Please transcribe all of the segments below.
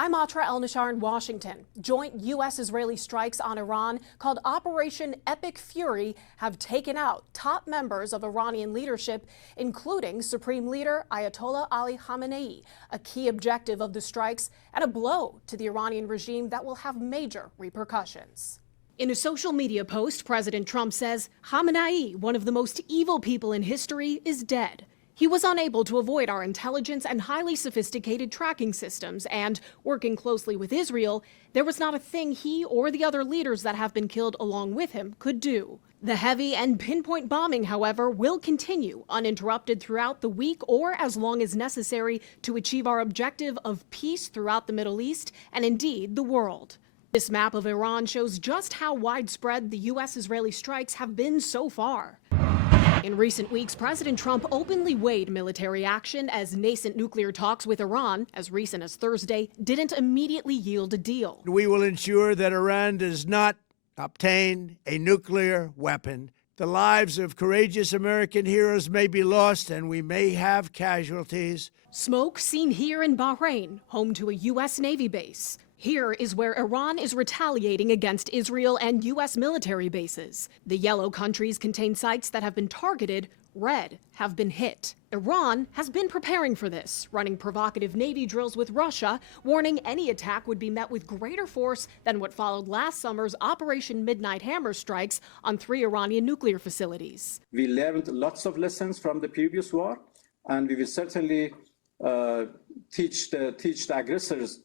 I'm Atra El-Nashar in Washington. Joint U.S.-Israeli strikes on Iran called Operation Epic Fury have taken out top members of Iranian leadership, including Supreme Leader Ayatollah Ali Khamenei, a key objective of the strikes and a blow to the Iranian regime that will have major repercussions. In a social media post, President Trump says Khamenei, one of the most evil people in history, is dead. He was unable to avoid our intelligence and highly sophisticated tracking systems, and working closely with Israel, there was not a thing he or the other leaders that have been killed along with him could do. The heavy and pinpoint bombing, however, will continue uninterrupted throughout the week or as long as necessary to achieve our objective of peace throughout the Middle East and indeed the world. This map of Iran shows just how widespread the U.S.-Israeli strikes have been so far. In recent weeks, President Trump openly weighed military action as nascent nuclear talks with Iran, as recent as Thursday, didn't immediately yield a deal. We will ensure that Iran does not obtain a nuclear weapon. The lives of courageous American heroes may be lost and we may have casualties. Smoke seen here in Bahrain, home to a U.S. Navy base. Here is where Iran is retaliating against Israel and U.S. military bases. The yellow countries contain sites that have been targeted, red have been hit. Iran has been preparing for this, running provocative Navy drills with Russia, warning any attack would be met with greater force than what followed last summer's Operation Midnight Hammer strikes on 3 Iranian nuclear facilities. We learned lots of lessons from the previous war, and we will certainly teach the aggressors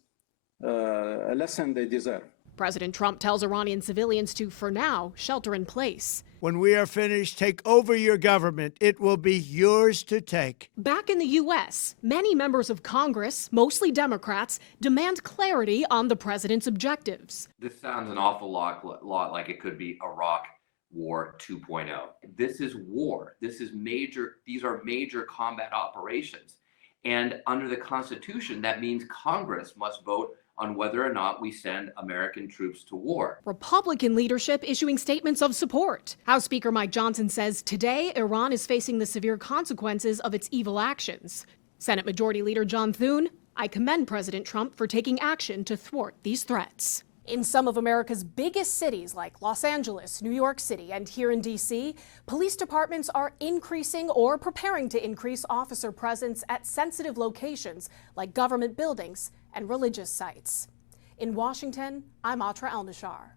a lesson they deserve. President Trump tells Iranian civilians to, for now, shelter in place. When we are finished, take over your government. It will be yours to take. Back in the U.S., many members of Congress, mostly Democrats, demand clarity on the president's objectives. This sounds an awful lot like it could be Iraq War 2.0. This is war. This is major. These are major combat operations. And under the Constitution, that means Congress must vote on whether or not we send American troops to war. Republican leadership issuing statements of support. House Speaker Mike Johnson says today Iran is facing the severe consequences of its evil actions. Senate Majority Leader John Thune, I commend President Trump for taking action to thwart these threats. In some of America's biggest cities like Los Angeles, New York City, and here in D.C., police departments are increasing or preparing to increase officer presence at sensitive locations like government buildings and religious sites. In Washington, I'm Atra El-Nashar.